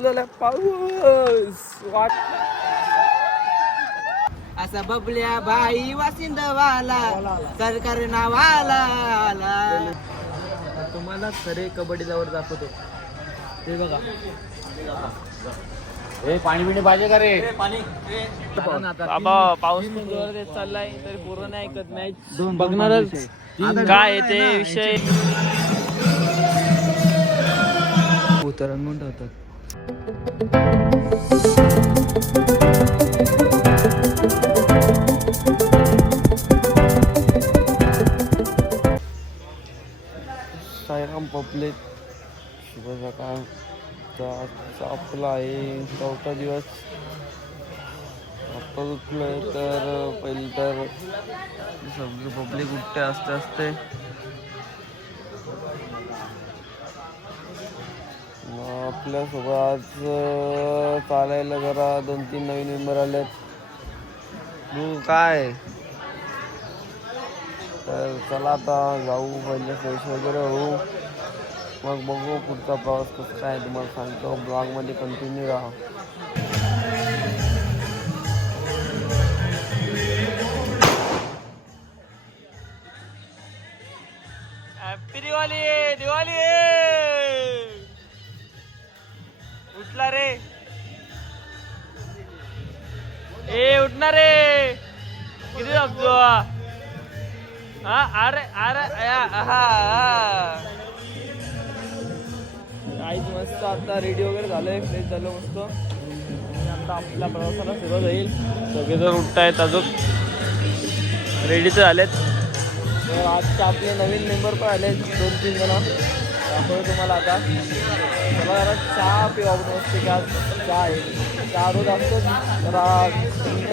चालू झाला पाऊस. असा बबल्या बाई वासिंदवाला सरकार नावाला आला. तुम्हाला खरे कबड्डीवर दाखवतो. ते बघा पाणी पिणे पाहिजे का रे? बाबा पाऊस पण जोरात चाललाय तरी पूर्ण नाही ऐकत मॅच बघणारच काय ते विषय उतरंगून ठेवतात. साईराम पब्लिक शुभ सकाळ. आपला आहे 4था दिवस. आपण उठलोय तर पहिली तर सगळी पब्लिक उठते असते असते. आपल्यासोबत आज चालायला जरा 2-3 नवीन मेंबर आलेत. काय तर चला आता जाऊ, पहिले फ्रेश वगैरे होऊ, मग बघू पुढचा प्रवास कसं काय तुम्हाला सांगतो. ब्लॉगमध्ये कंटिन्यू राहा. हॅपी दिवाळी. दिवाळी उठला रे. ए उठणार रे. किती जगतो हा. अरे अरे हा काहीच मस्त. आता रेडी वगैरे झालंय, फ्रेश झालं मस्त. आता आपल्या प्रवासाला सुरुवात होईल. सगळेजण उठतायत, अजून रेडी तर झालेत. तर आजचे आपले नवीन मेंबर पण आले 2-3 जण. त्यामुळे तुम्हाला आता मला जरा चहा पिवा मस्त. का चहा आहे, चहा रोज असतो तर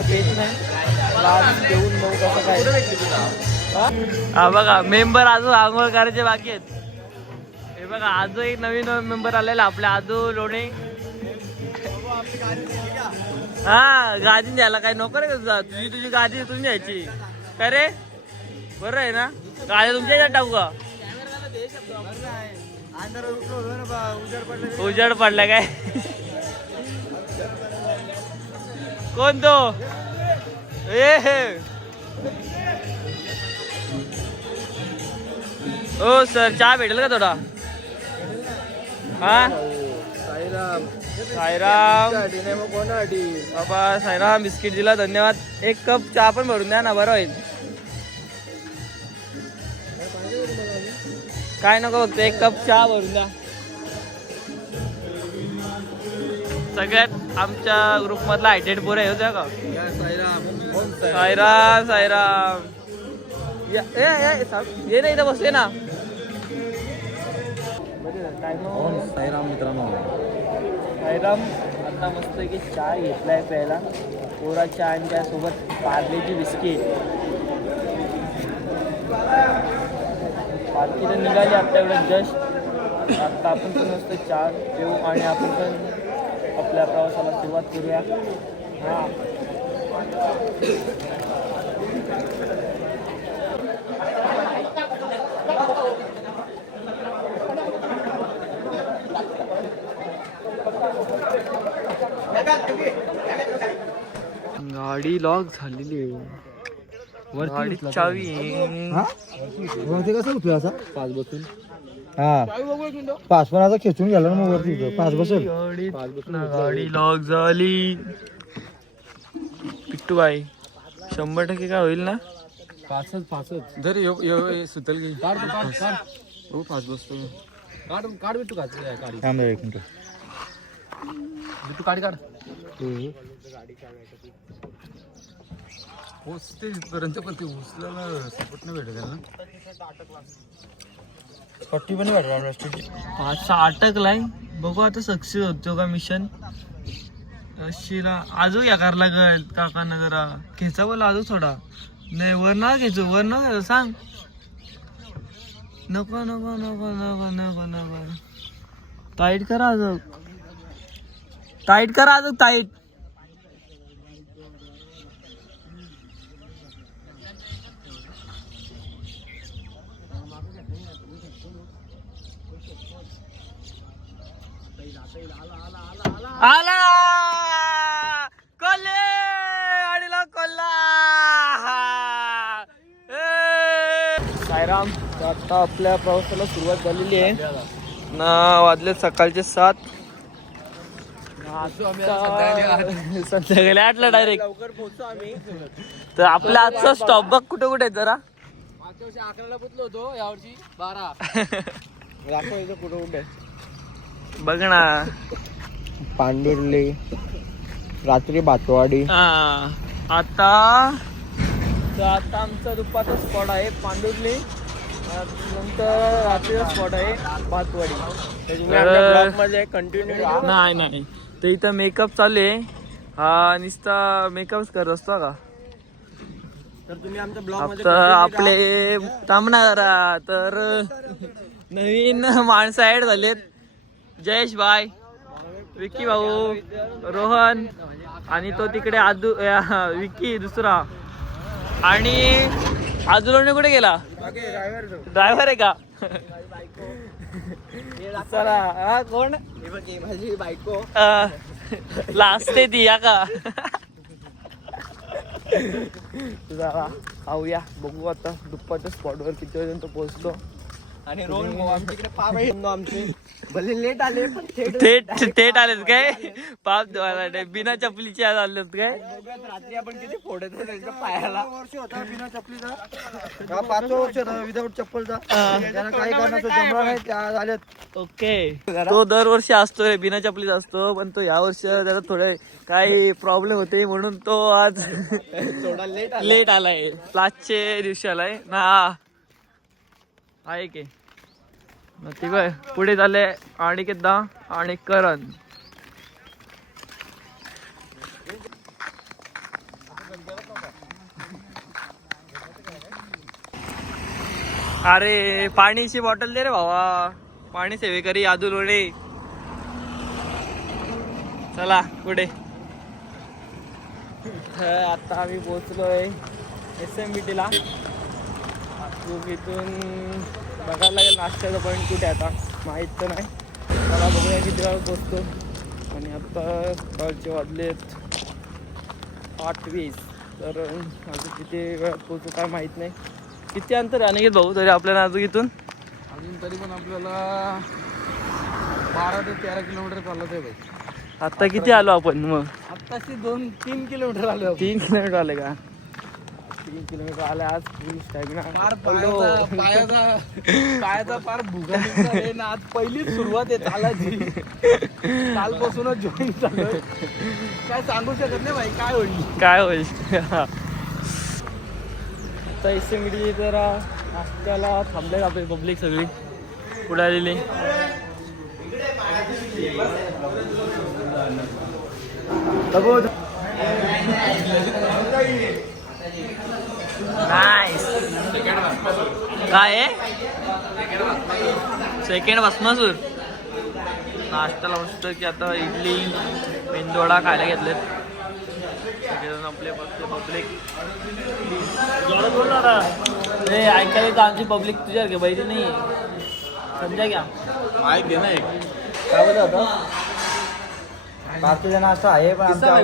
पेच नाही आज घेऊन मग कसं काय. हा बघा मेंबर अजून आंघोळ करायचे बाकी आहेत. हे बघा आजू एक नवीन मेंबर आलेला आपल्या आजू लोणे. हा गादी द्यायला काय नको रे. तुझी गादी तुम्ही द्यायची काय रे. बरं आहे ना. गाडी तुमच्या याच्यात टाकू का. उजेड पडला काय. कोण तो ओ सर चहा भेटेल का थोडा. हा साईराम बाबा. साईराम बिस्किट दिला, धन्यवाद. एक कप चहा पण भरून द्या ना, बरं होईल. काय नको फक्त एक कप चहा भरून द्या. सगळ्यात आमच्या ग्रुप मधला हायटेड पोर आहे होत्या का. साईराम साईराम ये ना इथं बसले ना. साईराम मित्रांनो. साईराम आता मस्त की चहा घेतलाय प्यायला. कोरा चहा आणि त्यासोबत पार्लेची बिस्किट. पालखी तर निघाली आता एवढं जस्ट. आता आपण पण मस्त चहा पिऊ आणि आपण पण आपल्या प्रवासाला सुरुवात करूया. हा गाडी लॉक झालेली आहे. गाडी चावी कसं उठलं असा 5 बसून. हा 5 पण आता खेचून गेला ना मग वरती 5 बसेल. गाडी लॉक झाली. पिट्टू बाई 100% काय होईल ना. 5 जर सुतल की काढ 5 बसतो. काढ बिट्टू काढ एक मिनिट. बिट्टू काढ पोचते तिथपर्यंत पण ते उचलायला सपोर्ट नाही भेटत ना. पट्टी पण नाही भेटत. 5-6 अटकलाय. बघू आता सक्सेस होतो का मिशन. अशीला आजू या कार लागल काकांना जरा खेचा बोला आजू थोडा. नाही वर ना खेचू, वर ना खेचू सांग. नको नको नको नको नको नको. टाईट करा अजून. टाईट करा अजून टाईट. आला कोल्हे आणि कोल्हा साईराम. आता आपल्या प्रवासाला सुरुवात झालेली आहे ना. वाजले सकाळचे 7. संध्याकाळी 8ला डायरेक्ट लवकर पोहोचतो आम्ही. तर आपला आजचा स्टॉप बघ कुठे कुठे जरा. मागच्या वर्षी 11ला पोहोचलो होतो, यावर्षी 12. कुठं कुठे बघ ना. पांडुर्ली, रात्री भातवाडी. आता आमचा दुपारचा स्पॉट आहे पांडुर्ली. नंतर रात्रीचा स्पॉट आहे भातवाडी. मध्ये कंटिन्यू नाही तर इथं मेकअप चालू आहे. हा नुसता मेकअप करत असतो का. तर तुम्ही आमच्या ब्लॉग मध्ये आता आपले थांबणार तर नवीन माणसं ऍड झालेत. जयेश भाई, विक्की भाऊ, रोहन आणि तो तिकडे विक्की दुसरा. आणि आजूलोने कुठे गेला. ड्रायव्हर आहे का. चला. हा कोण माझी बायको. लास्ट आहे ती या का. चला खाऊया. बघू आता दुपारच्या स्पॉटवर किती वाजेपर्यंत पोहोचलो. आणि रोहन आमच्याकडे पाप आमचे भले लेट आले पण थेट आलेत काय. पाप धुवायला बिना चपलीचे आलेत काय. रात्री आपण किती फोडत त्यांच्या पायाला. वर्ष होता बिना चपलीचा. 5 वर्ष होता विदाऊट चप्पलचा. त्यांना काही कारणाचं जमलं नाही, त्या आल्यात. ओके. तो दरवर्षी असतो रे बिना चपलीचा असतो. पण तो या वर्षी त्याला थोडे काही प्रॉब्लेम होते म्हणून तो आज थोडा लेट आलाय. लास्टचे दिवशी आलाय ना. आहे की ठीक आहे. पुढे झाले अनिकेत आणि करण. अरे पाणीची बॉटल दे रे भावा. पाणी सेवेकरी आदुलोडे. चला पुढे. आता आम्ही पोहोचलोय SMBT ला. इथून बघायला लागेल नाश्त्याचा पॉईंट कुठे आता माहीत तर नाही. मला बघूया किती वेळा पोचतो. आणि आता सकाळचे वाजलेत 8:20. तर अजून किती वेळात पोचतो काय माहीत नाही. किती अंतर आहे अनिकेत भाऊ तरी आपल्याला अजून इथून. अजून तरी पण आपल्याला 12 ते 13 किलोमीटर चालत आहे भाई. आता किती आलो आपण मग. आत्ताशी 2-3 किलोमीटर आलो. 3 किलोमीटर आले का. 3 किलोमीटर आले. आज फुल स्टॅमिना. पायाचा फार भुगा निघाला ना. आज पहिलीच सुरुवात आहे चालायची. कालपासूनच जॉईन झालोय. काय सांगू शकत नाही भाई काय होईल. काय होईल. आता SMBT जरा नाश्त्याला थांबले आपले पब्लिक सगळी पुढे आलेली. नाईस. काय आहे सेकंड भस्मासूर. नाश्त्याला मस्त की आता इडली मेंदोडा खायला घेतलेत सगळेजण आपले पब्लिक. रे ऐकायला तर आमची पब्लिक तुझ्या घे बैठी नाही समजा क्या. काय बोलत होता. बाकीचा नाश्ता आहे पण आमच्या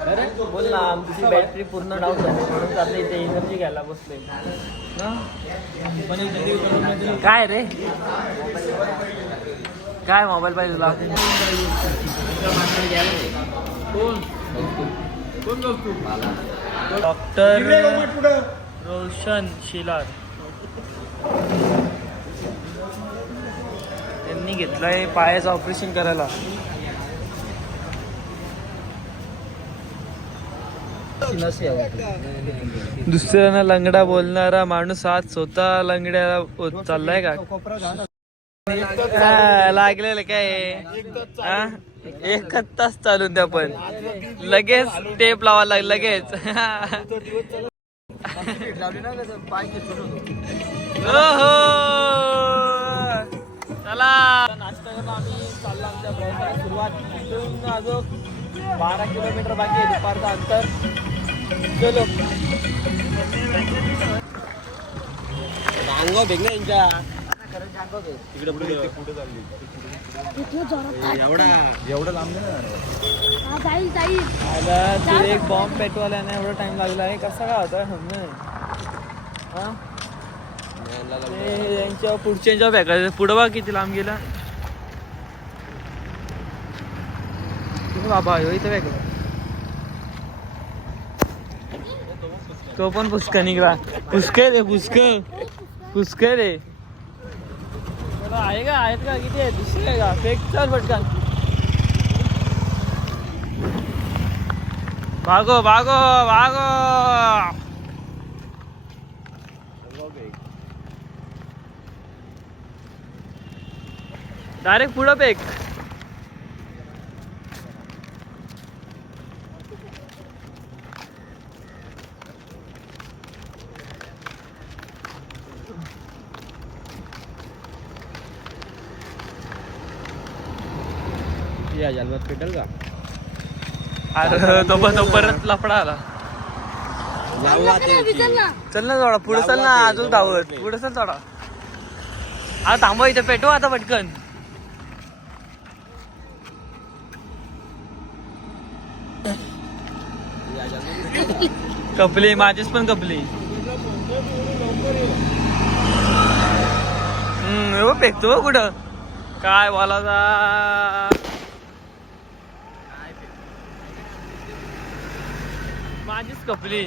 अरे बोल ना. आमची बॅटरी पूर्ण डाऊन झाली म्हणून आता इथे एनर्जी घ्यायला बसले. काय रे काय मोबाईल पाहिजे तुला. डॉक्टर रोशन शिलार त्यांनी घेतलंय पायाचं ऑपरेशन करायला. दुसऱ्यांना लंगडा बोलणारा माणूस आज स्वतः लंगड्याला चाललाय का. लागलेलं काय. एकच तास चालून द्या पण लगेच टेप लावा लागेल लगेच. चला नाश्ता करून आम्ही चाललो आमच्या प्रवासाला सुरुवात. इथून अजून 12 किलोमीटर बाकी आहे दुपारचं अंतर. चलो अंगावर भेगना यांच्या तिकडे पुढे एवढं लांब नाही आला तू एक बॉम्ब पेटवायला एवढा टाइम लागला आहे कसा काय होता समज हा यांच्या पुढच्या बॅगा पुढं बा किती लांब गेला बाबा इथं बॅग तो पण पुस्का निघला पुस्के रे पुस्के रे आहे का आहेत का किती आहे दुसरी आहे का फेक चल पटकन भागो भागो भागो डायरेक्ट पुढं फेक या जालवात पेटल का अरे तो परत लफडा आला चल ना थोडा पुढे चल ना अजून धावत पुढे चल थोडा आता थांबव इथं पेटवा आता पटकन कपली माझीच पण कपली फेकतो कुठं काय बोलायचा माझीच कपली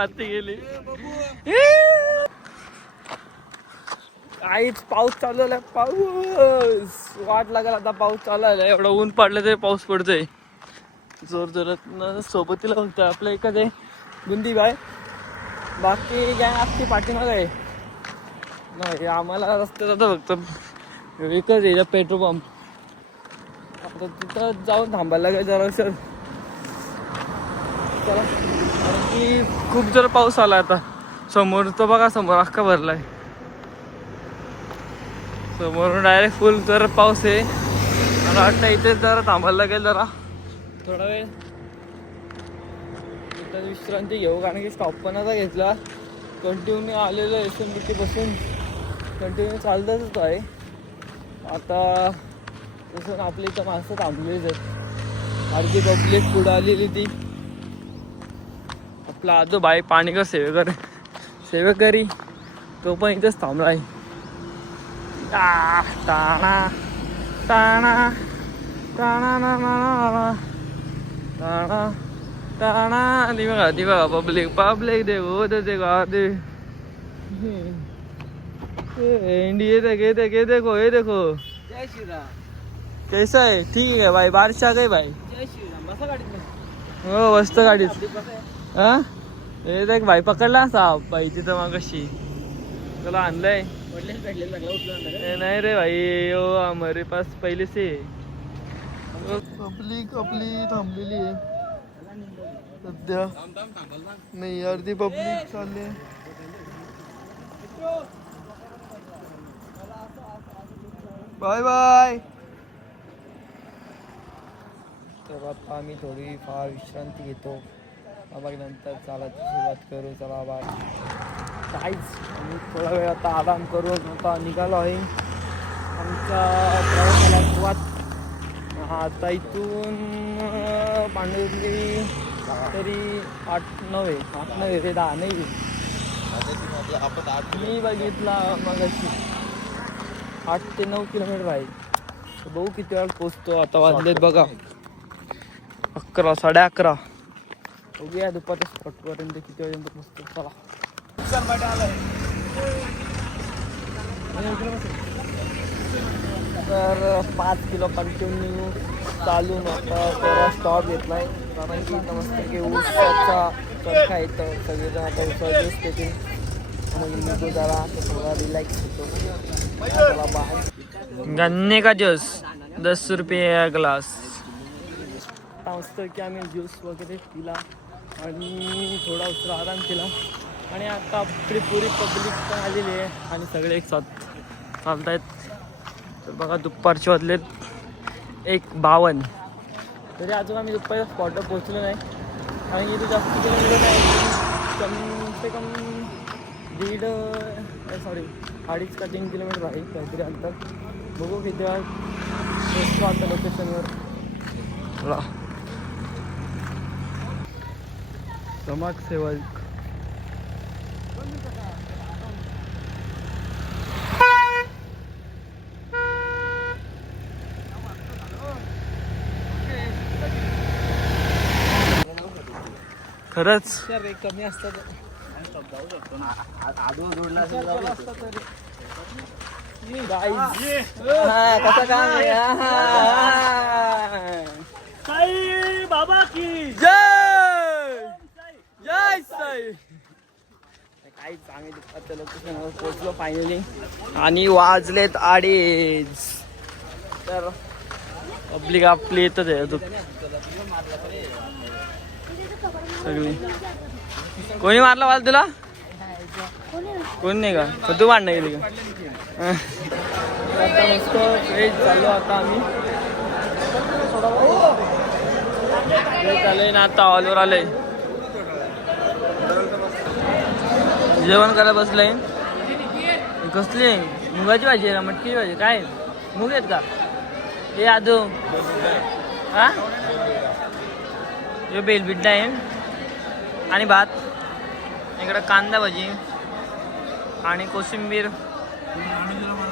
आती गेली आईच पाऊस चालू आहे पाऊस वाट लागेल आता पाऊस चालू आहे एवढं ऊन पडलं तरी पाऊस पडतोय जोर जोरात सोबतीला फक्त आपलं एकच आहे बुंदी बाय बाकी गॅंग असते पाठीमाग आहे नाही आम्हाला रस्त्यात आता फक्त एकच आहे पेट्रोल पंप आता तिथं जाऊन थांबायला लागेल जरा सर चला कारण की खूप जर पाऊस आला आता समोर तो बघा समोर अख्खा भरलाय समोरून डायरेक्ट फुल जर पाऊस आहे मला वाटतं इथे जरा थांबायला लागेल जरा थोडा वेळ इथं विश्रांती घेऊ कारण की स्टॉप पण आता घेतला कंटिन्यू आलेलं SMBT बसून कंटिन्यू चालतच आहे आता जसं आपल्या इथं माणसं थांबलेलीच आहेत अर्धी पब्लिक पुढं आलेली ती आपला आजो बाई पाणी का सेवेकरी तो पण इथेच थांबला आहे टाणा टाणा टाणा ना ना टाणा टाणा ती बघा पब्लिक देखो दे इंडिया देखो ये देखो जय श्रीराम कैसा है ठीक है भाई बारिश आ गई भाई जय श्रीराम बसा गाडीत हो मस्त गाडीत हा हे देख भाई पकडला साप भाई तिथं मागाशी त्याला आणलंय नहीं रे भाई यो हमारे पास पहले से पब्लिक थांबलेली आहे सध्या नाही अर्धी पब्लिक चालली बाय बाय तर आता आम्ही थोडी फार विश्रांती घेतो मग नंतर चालायची सुरुवात करू चला बाय काहीच आम्ही थोडा वेळ आता आराम करून आता निघालो आहे आमच्या प्रवासाला सुरुवात आता इथून पांढरी तरी 8-9 आहे ते 10 नाही मी बघितला मगाशी 8 ते 9 किलोमीटर आहे बघू किती वेळा पोचतो आता वाजलेत बघा 11 11:30 बघूया दुपारच्या स्पॉटपर्यंत किती वाजेपर्यंत पोचतो चला तर 5 किलो कंटिन्यू चालून आता स्टॉप घेतलाय कारण की नमस्ते की ऊसाचा चरखा येतं सगळेजण आता ऊसाचा ज्यूस देतील मग निघू जरा थोडा रिलॅक्स होतो चला बाहेर गन्ने का ज्यूस 10 रुपये ग्लास आत्ता मस्त की आम्ही ज्यूस वगैरे पिला आणि थोडा उशिरा आराम केला आणि आता आपली पुरी पब्लिक पण आलेली आहे आणि सगळे एक साथ चालत आहेत. तर बघा दुपारचे वाजलेत 1:52 तरी अजून आम्ही दुपारच्या स्पॉटवर पोहोचलो नाही कारण की इथे जास्त किलोमीटर नाही, कम से कम 2.5 का 3 किलोमीटर आहे काहीतरी अंतर. बघू किती वेळा पोहोचतो आता लोकेशनवर. समाजसेवक खरंच कमी असतात कसं काय बाबा की जय जय साई. काही चांगली दुपारच्या लोकेशनवर पोहोचलो फायनली आणि वाजलेत 2:30. तर पब्लिक आपली येतच आहे अजून सगळी. कोणी मारला वाल तुला? कोणी नाही का? तू मारणं गेली का? आता मस्त फ्रेश झालो आता आम्ही. फ्रेश झालंय ना आता हॉलवर आलंय. जेवण करायला बसलंय. कसली मुगाची भाजी आहे ना मटकीची भाजी काय मुग आहेत का? हे आदू हा हे बेलबिड्डा आहे आणि भात. इकडं कांदा भाजी आणि कोशिंबीर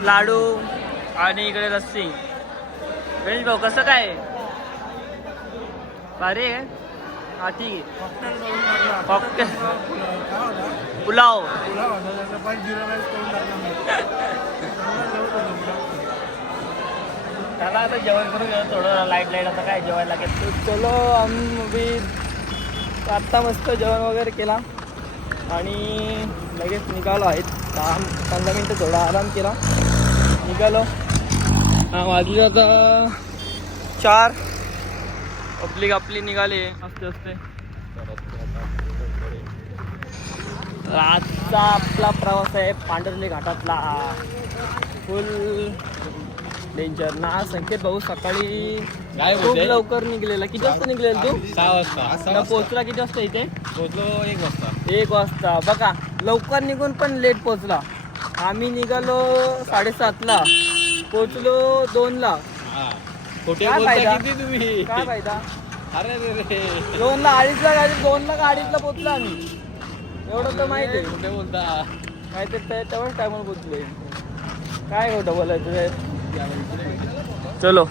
लाडू आणि इकडे लस्सी. गणेश भाऊ कसं काय भारी आहे? हा ठीक आहे. कॉकटेल पुलाव त्याला आता जेवण करून घेऊ थोडं लाईट आता काय जेवायला लागेल. चलो आम्ही आत्ता मस्त जेवण वगैरे केला आणि लगेच निघालो आहेत. 10-15 मिनटं थोडा आराम केला निघालो. हा वाजली आता 4. पब्लिक आपली निघाली असते असते. आजचा आपला प्रवास आहे पांढरली घाटातला. फुल डेंजर ना. संकेत भाऊ सकाळी खूप लवकर निघलेला. किती वाजता निघलेला तू? 6 वाजता. पोहोचला किती वाजता इथे? पोहोचलो 1 वाजता. 1 वाजता. बघा लवकर निघून पण लेट पोहोचला. आम्ही निघालो 7:30ला पोहोचलो 2ला. खोटे काय बोलता फायदा? किती तुम्ही? काय फायदा? अरे रे रे 2ला 2:30ला गाडी 2ला का 2:30ला पोहोचलो आम्ही. एवढं तर माहिती आहे. खोटे बोलता. काहीतरी तेवढंच टायमाला पोहोचलोय. काय खोटं बोलायचं रे. चलो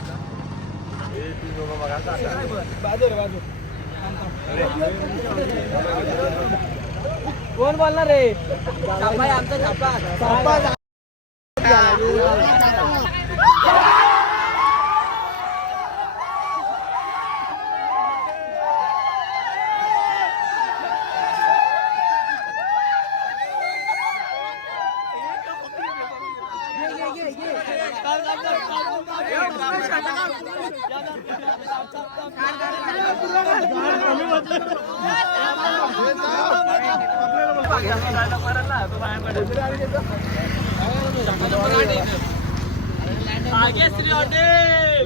कोण बोलणार रे? आमचा छापा.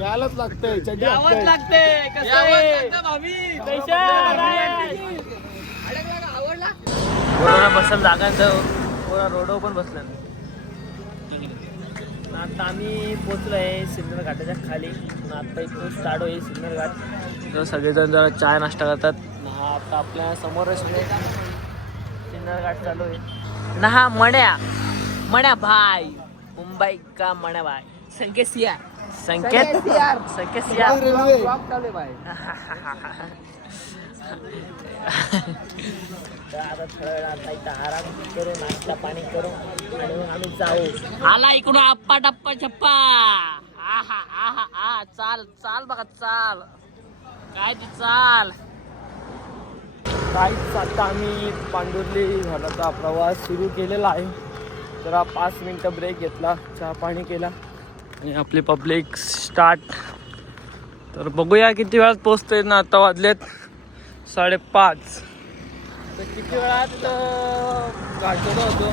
यायलाच लागतंय चड्डी यावंच लागते. कसं आहे? कोरोना बसल जागा कोरोना रोडवर पण बसला. आता आम्ही पोचलो आहे सिन्नर घाटाच्या खाली. आता इथून स्टार्ट होईल सिन्नर घाट. तर सगळेजण जरा चाय नाश्ता करतात. हा आता आपल्या समोरच सिन्नर घाट चालू आहे ना. हा मण्या भाई मुंबई का मण्या भाई संकेत सिया. आता थोडा वेळ आता इथं आराम करू नाश्ता पाणी करू आणि मग आम्ही जाऊ. आला इकडून अप्पा टप्पा छप्पा. आहा आहा आ चाल चाल बघा चाल काय ते चाल. काहीच आता आम्ही पांडुर्ली घाटाचा प्रवास सुरू केलेला आहे. जरा 5 मिनटं ब्रेक घेतला चहा पाणी केला आणि आपली पब्लिक स्टार्ट तर बघूया किती वेळात पोहोचतोय ना. आता वाजलेत 5:30. तर किती वेळात घाटचोड होतो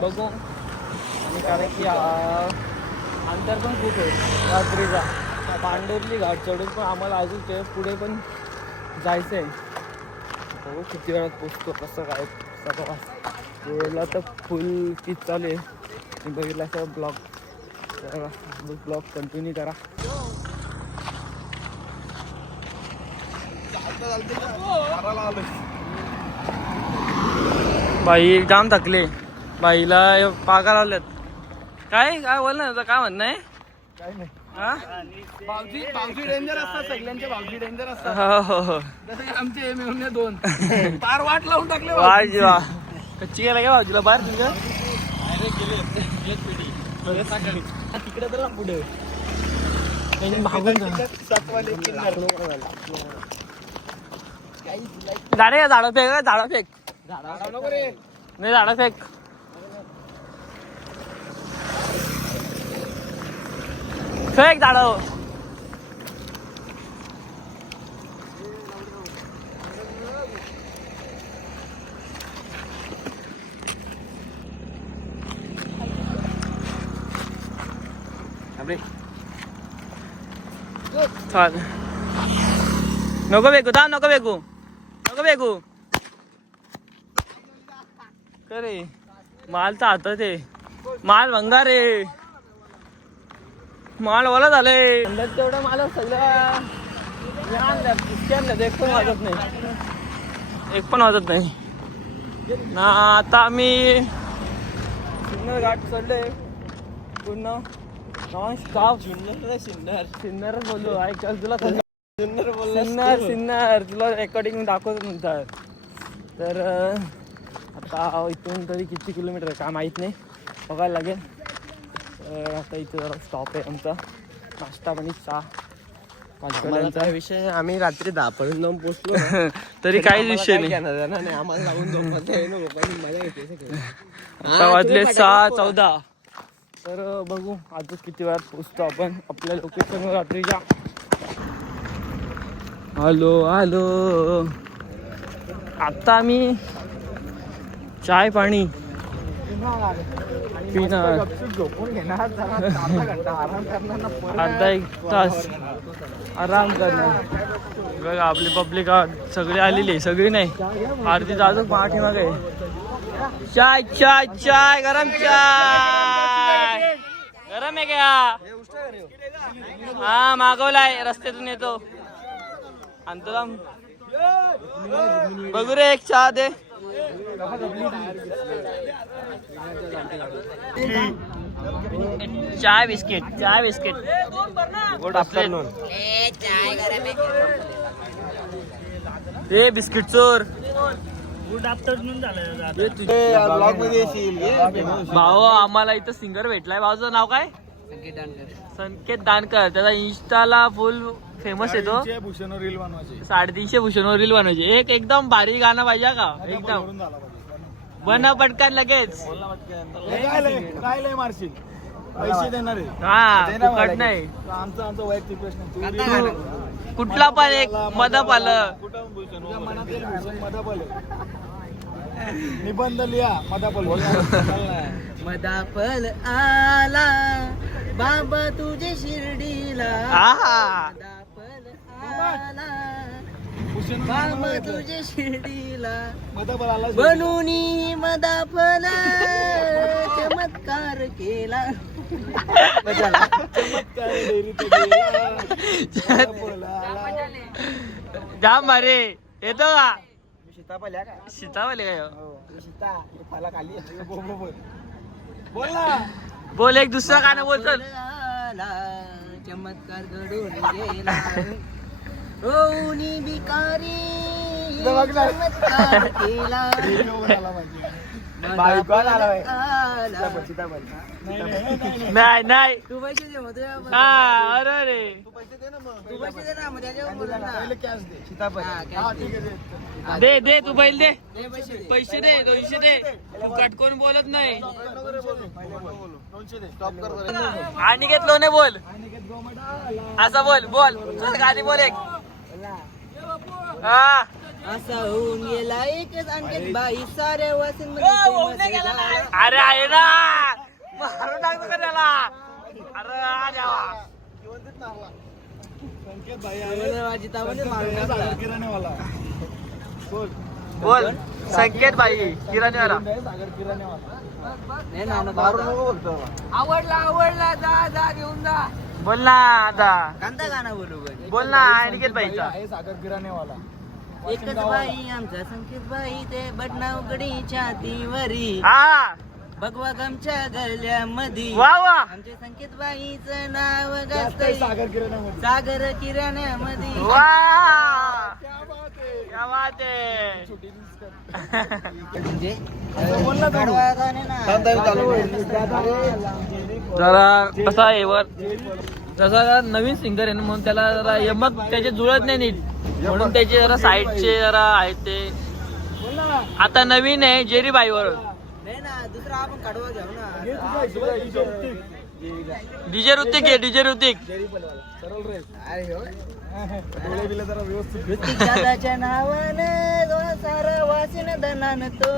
बघू. आणि कारण की अंतर पण खूप आहे रात्रीचा. पांडुर्ली घाट चढून पण आम्हाला अजून ते पुढे पण जायचं आहे. बघू किती वेळात पोचतो कसं काय. वेळेला तर फुल किती चालू आहे. बघितलं असं ब्लॉग कंटिन्यू करा. बाई जाम थकले. बाईला पागा लावल्यात. काय काय बोल ना काय म्हणणं आहे. काय नाही. हा भावजी डेंजर असतात सगळ्यांचे. भावजी डेंजर असतात. हो हो जसे आमचे मिळून 2 पार वाट लावून टाकले. वा जीवा कच्ची गेला का बाजूला बाहेर तुझं. तिकडे तर पुढे झाडे झाडं फेक झाडं फेक. नाही झाडं फेक. फेक झाडं. चाल नको बेकू थांब नको बेकू नको बेकू. करे मालचा हात ते माल भंगार रे. माल ओला झाले. तेवढं माल सगळं एक पण वाजत नाही. एक पण वाजत नाही ना. आता आम्ही सिन्नर घाट चढले पूर्ण नॉन स्टॉप. सिन्नर बोललो ऐकाल तुला. सिन्नर तुला रेकॉर्डिंग दाखवत म्हणतात. तर आता इथून तरी किती किलोमीटर आहे काय माहीत नाही. बघायला लागेल. आता इथे जरा स्टॉप आहे आमचा. नाश्ता पाणी चहा पाचगड्यांचा विषय. आम्ही रात्री 10 पर्यंत जाऊन पोहोचलो. तरी काहीच विषय नाही. आम्हाला जाऊन आता वाजले 6:14. तर बघू अजून किती वेळात पोचतो आपण आपल्या लोकेशनवर रात्रीच्या. हॅलो आता आम्ही चाय पाणी पिणार. झोपून घेणार. अर्धा घंटा आराम करणार. अर्धा 1 तास आराम करणार. बघा आपली पब्लिक सगळी आलेली आहे. सगळी नाही अर्धी अजून पाठीमागे. चाय चाय चाय गरम चाय. गरम आहे क्या. हा मागवलाय रस्त्यातून येतो. आणतो बघू रे एक चहा दे. चाय बिस्किट गुड आफ्टरनून. हे बिस्किट चोर. गुड आफ्टरनून झालं भाऊ. आम्हाला इथं सिंगर भेटलाय. भाऊचं नाव काय. संकेत दानकर. त्याचा इंस्टाला फुल फेमस आहे तो. 350 भूषणवर रील बनवायची. एकदम भारी गाणं पाहिजे का. एकदम बना पटकन लगेच. मारशील पैसे देणार आहे. हा फुकट नाही. आमचा वैयक्तिक प्रश्न. कुठला पण एक मदप आलं. मदापल निबंध लिहा. मदापल मदापल आला बाबा तुझे शिर्डीला. मदापल आला बाबा तुझे शिर्डीला. मदापल आला बनूनी मदापल चमत्कार केला. जाम भारी येतो का. सीताफळ का. सीताफळ काय सीता फला खाली. बोल ना. बोल एक दुसरं गाणं बोलतो. आला चमत्कार घडून गेला. होऊनी भिकारी चमत्कार केला. नाही नाही. तू पैसे दे मग. हा अरे रे तू पैसे दे ना मग त्याच्यावर बोलू ना. दे दे तू बैल दे. दे पैसे दे. पैसे दे 200 दे. तू कटकोन बोलत नाही. आणि घेतलो नाही बोल. असं बोल बोल चल गाणी बोल एक हा असा होऊन गेला एकच अंकित बाई साऱ्या वासिन अरे आहे ना मारून टाकतो का त्याला अरे देवा संकेत भाई बोल संकेत भाई किराणेवाला सागर किराणेवाला आवडला आवडला जा जा घेऊन जा बोल ना आता कांदा गाणं बोलू बोल ना अनिकेत भाईचा आहे सागर किराणेवाला एकच बाई आमचा संकेत बाई ते बटना उघडीच्या तीवरी हा भगवा गमच्या गळ्यामध्ये वा वा आमच्या संकेत बाईचं नाव जास्त गाजतंय सागर किराण्यामध्ये सागर किराण्यामध्ये वा क्या बात है. क्या बात आहे छोटी रील्स कर. म्हणजे बोल ना तू. गाढवा गाणे ना. जरा कसा आहे वर जसा नवीन सिंगर आहे ना म्हणून त्याला जरा यमक त्याचे जुळत नाही नीट म्हणून त्याचे जरा साईडचे जरा आहेत ते बोल ना. आता नवीन आहे जेरी बाईवर नाही ना दुसरा आपण काढवा घेऊ घे ना तुझ्या हिशोबाने DJ ऋतिक. डीजे ऋतिक आहे डीजे ऋतिक जेरी पलवाला. सरळ रे. अरे हो. डोळे बिले जरा व्यवस्थित घे. ऋतिक दादाच्या नावानं सारा वासिन दनान तो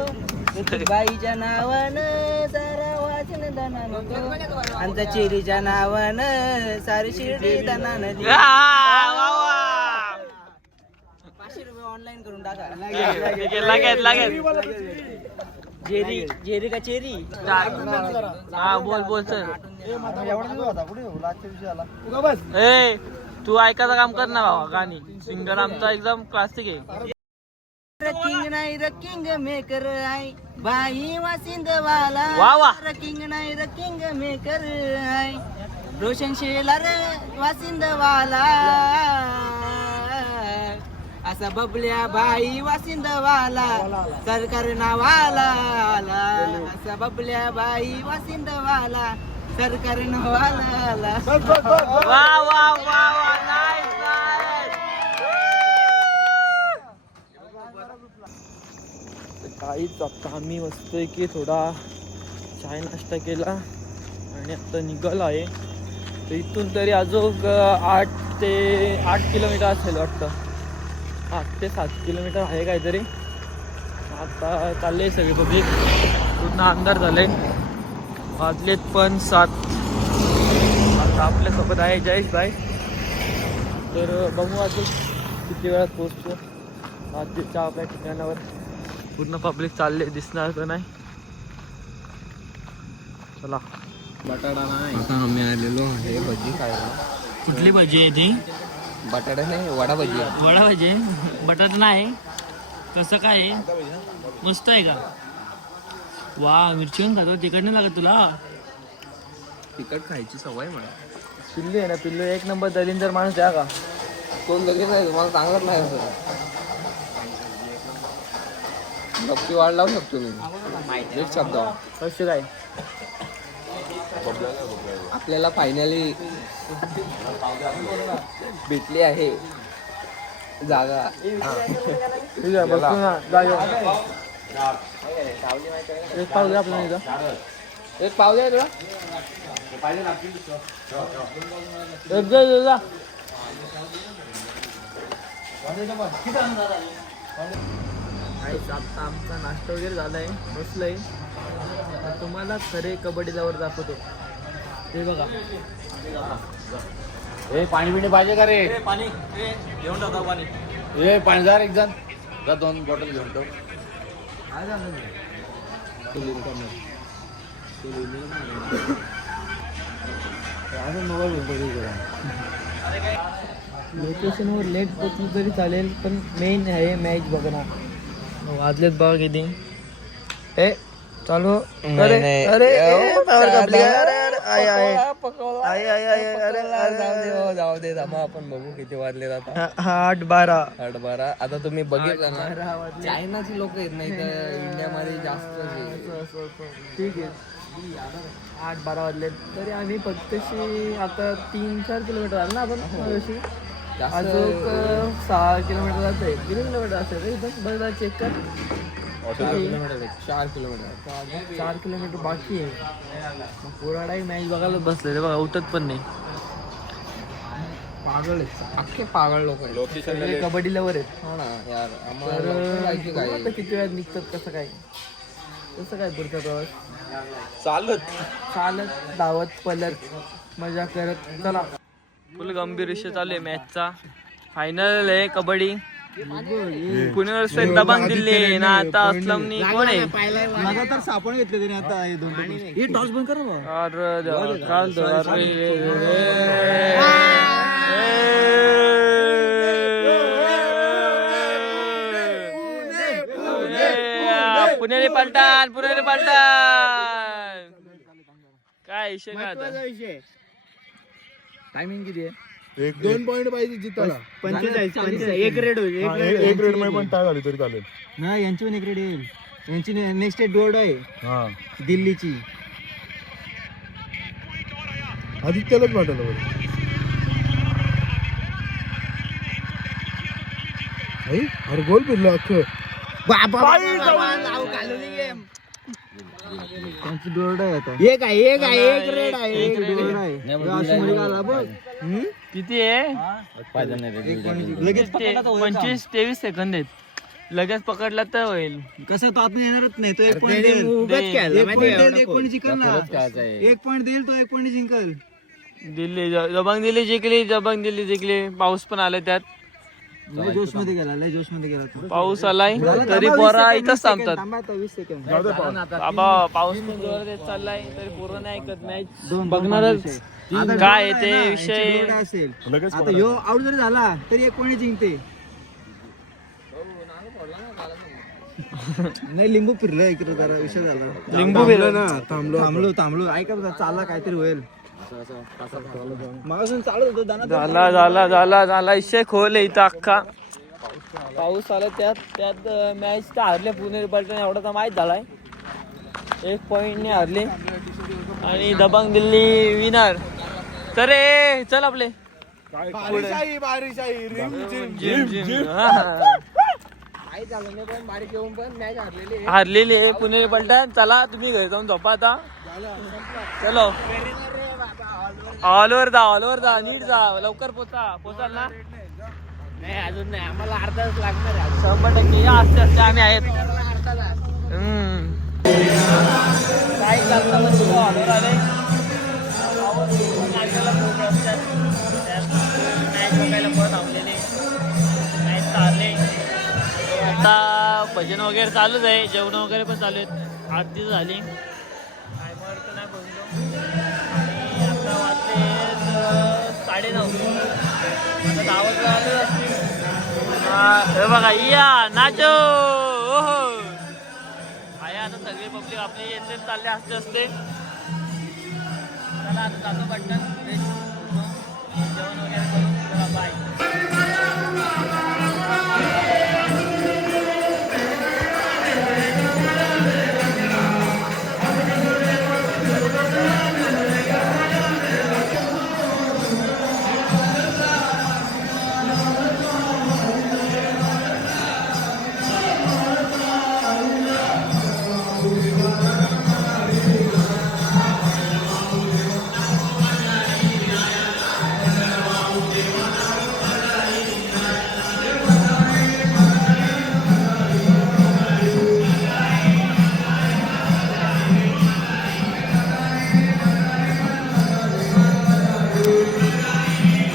ऋतिक बाईच्या नावानं सारा वासिन दनान तो आमच्या चेरीच्या नावानं सारी शिर्डी दनान दी. वा वा 500 रुपये ऑनलाईन करून टाका लागेल लागेल जेरी जेरी का चेरी हा बोल बोल सर ए, माझा एवढा दिवस होता. कुठे हो? लाजच्या दिवशी आला. उगा बस. ए तू ऐकायचं काम कर ना बाबा गाणी सिंगर आमचा एकदम क्लासिक आहे रकिंग नाही रकिंग मेकर आहे बाई वासिंदवाला वा वा. रकिंग नाही रकिंग मेकर आहे रोशन शेलार वासिंदवाला असा बबल्या बाई वासिंदवाला सरकार नावाला आला असा बबल्या बाई वासिंदवाला सरकार नावाला आला बस बस बस बस. वा वा वा वा नाईस काहीच आता आम्ही मस्तोय की थोडा चाय नाश्ता केला आणि आता निघालो आहे तर इथून तरी अजून 8 किलोमीटर असेल वाटतं 8 ते 7 किलोमीटर आहे काहीतरी आता चालले सगळे पब्लिक पूर्ण अंधार झाले वाजलेत पण 7 आता आपल्यासोबत आहे जयेश भाई तर बघू अजून किती वेळात पोहोचतो आजच्या आपल्या ठिकाणावर पूर्ण पब्लिक चालले दिसणार तर नाही चला बटाटा नाही आता आम्ही आलेलो आहे भजी खायला कुठली भाजी आहे ती बटाटा नाही वडा भजी वडा भाजी बटाटा नाही कसं काय आहे मस्त आहे का वा मिरची पण खातो तिखट नाही लागत तुला तिखट खायची सवय मला पिल्लू आहे ना पिल्लू एक नंबर दलिंदर माणूस द्या का कोण लगेच आहे तुम्हाला चांगलंच नाही असं गप्पी वाढ लावू शकतो मी एक शब्द कसं काय आपल्याला फायनली भेटली आहे जागा ठीक आहे बघतो ना जागा एक पाव घ्या आपल्याला इथं एक पाव द्या तुला एक जा जा आता आमचा नाश्ता वगैरे झालाय बसलंय तुम्हाला खरे कबड्डी लवर दाखवतो ते बघा ए पाणी बिणी पाहिजे का रे पाणी घेऊन टाका पाणी ए पाणीदार एक जण जा 2 बॉटल घेऊन ठेव लोकेशनवर लेट पोचलं तरी चालेल पण मेन आहे मॅच बघणार वाजलेत बघा किती ए चालू अरे अरे जाऊ दे आपण बघू किती वाजले आता 8-12 8-12 आता तुम्ही बघितलं ना चायनाची लोक येत नाही तर इंडियामध्ये जास्त ठीक आहे 8-12 वाजले तरी आम्ही फक्तशी आता 3-4 किलोमीटर आलो ना आपण अशी अजून 6 किलोमीटर जात आहे किती किलोमीटर असेल इथं बघा चेक कर 4 किलोमीटर 4 किलोमीटर बाकी आहे पुराडाही मॅच बघायला बसले रे बघा उठत पण नाही पागल आहेत अख्खे पागल लोक आहेत सगळे कबड्डी लवर आहेत. हो ना यार तर आम्हाला आता किती वेळात निघतात कसं काय पुढचा प्रवास चालत धावत पलत मजा करत चला. फुल गंभीर विषय चालू आहे मॅचचा. फायनल आहे कबड्डी. पुणे दबांग दिल्ली ना आता असलमनी कोण आहे. लगातार सापण घेतले त्याने आता हे टॉस बंद कर ना. अरे देवा, काल पुणेरी पलटान काय विषय काय आता? विषय टायमिंग किती आहे? 2 पॉइंट पाहिजे जितायला. 45 एक रेड होईल. एक रेड मध्ये पण टाय झाली तरी चालेल ना. यांची पण एक रेड येईल. यांची नेक्स्ट डेट डोर्ड आहे दिल्लीची. आदित्यालाच वाटलं अरे गोल फिरलं अख्खं. त्यांची डोर्ड आहे आता. एक रेड आहे. एक डोर्ड आहे. बघ किती आहे? लगेच 25-23 सेकंद आहेत. लगेच पकडला तर होईल. कसं तो आपण येणारच नाही. तो एक पॉईंट देईल. एक पॉईंट जिंकल ना. एक पॉईंट देईल तो. एक पॉईंट जिंकल. दिल्ली जबांग दिल्ली जिंकली. पाऊस पण आलाय त्यात. लय जोश मध्ये गेला तो. पाऊस आलाय तरी पोरा इथंच थांबतात. थांबा आता 20 सेकंद. बाबा पाऊस पण जोरात येत चाललाय तरी पोरं नाही ऐकत. मॅच बघणारच काय ते विषय असेल. आता ह्यो आउट जरी झाला तरी एक पॉईंट जिंकते. नाही लिंबू फिरलं इकडे जरा विषय झाला. लिंबू फिरलं ना. थांबलो ऐका चालला काहीतरी होईल. मागासून चालत होतो. झाला विषय खोल आहे इथं अख्खा. पाऊस आला त्यात मॅच तर हारले पुणे पलटण. एवढा तर माहीत झालाय. 1 पॉईंटने हारले आणि दबांग दिल्ली विनर. तर चल आपले हारलेली आहे पुणे पलटण. चला तुम्ही घरी जाऊन झोपा आता. चलो ऑलवर जा नीट जा. लवकर पोचाल ना. नाही अजून नाही. आम्हाला अर्धा तास लागणार आहे. 100% या असते आम्ही आहेत. काय चालतं म्हणजे ऑलवर आले. मॅच बघायला पण थांबलेले. मॅच चालले. आता भजन वगैरे चालूच आहे. जेवण वगैरे पण चालू आहेत. आरती झाली. टायमर तर नाही बघलो. आणि आता वाजले 9:30. आता 10 वाजता आले असतील. हे बघा या नाचो. ओहो आहे आता सगळे पब्लिक आपली येते चालले असते. चला आता जातो पटकन. जेवण वगैरे करून चला बाय.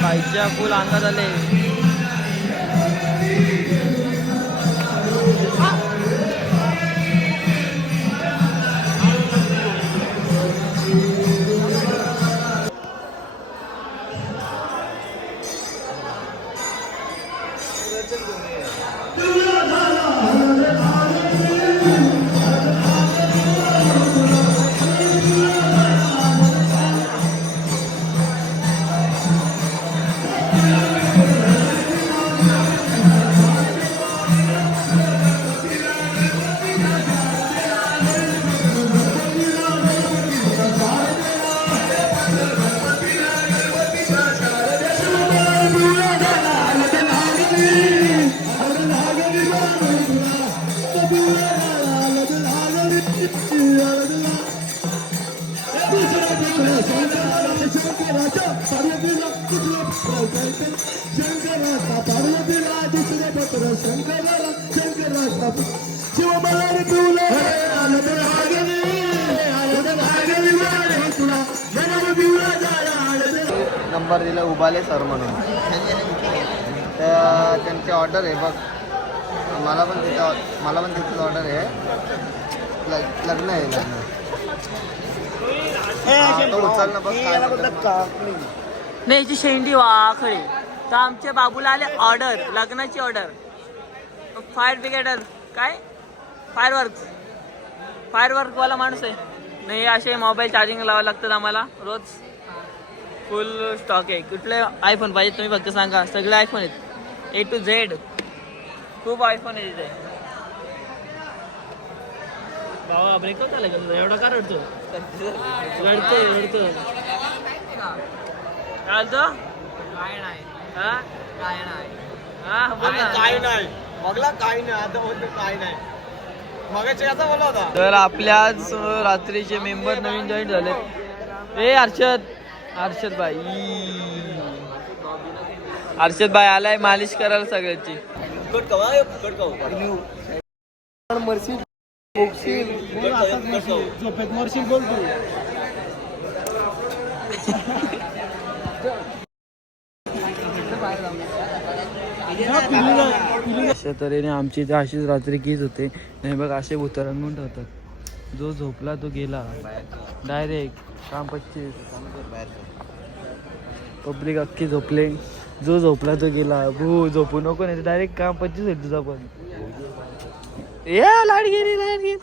बाईच्या फुल अंगात आले. शंकराचा पार्वतीला दुसरे पत्र शंकराला शंकराचा शिव मला रे पिवले आनंद भागवी वारे तुला जन्म पिवला झाला नंबर दिला उभाले सर म्हणून. तर त्यांची ऑर्डर आहे बघ. मला पण तिथं ऑर्डर आहे. लग्न आहे लग्न. तो उचल ना बघ नाही याची शेंडी वाखळी. तर आमच्या बाबूला आले ऑर्डर, लग्नाची ऑर्डर. फायर ब्रिगेडर काय फायरवर्क वाला माणूस आहे. नाही असे मोबाईल चार्जिंग लावावं लागतात आम्हाला रोज. फुल स्टॉक आहे. कुठले आयफोन पाहिजे तुम्ही फक्त सांगा. सगळे आयफोन आहेत A to Z. खूप आयफोन आहे तिथे. बाबा ब्रेकअप झालं का तुझं? एवढा का रडतो? रडतो काय बोलतो? हा? हा, बोल ना. तर आपल्या आज रात्रीचे मेंबर नवीन जॉईन झाले. ए हर्षद भाई आलाय मालिश करायला सगळ्याची. झोपेत मरशील बोल तू. अशा तऱ्हेने आमची इथे अशीच रात्री कीच होते. नाही बघ असे भूतरंगून ठेवतात. जो झोपला तो गेला डायरेक्ट. काम 25 पब्लिक अख्खी झोपले. जो झोपला तो गेला. झोपू नको नाही डायरेक्ट काम 25 होईल तुझा पण. लाईट गेली.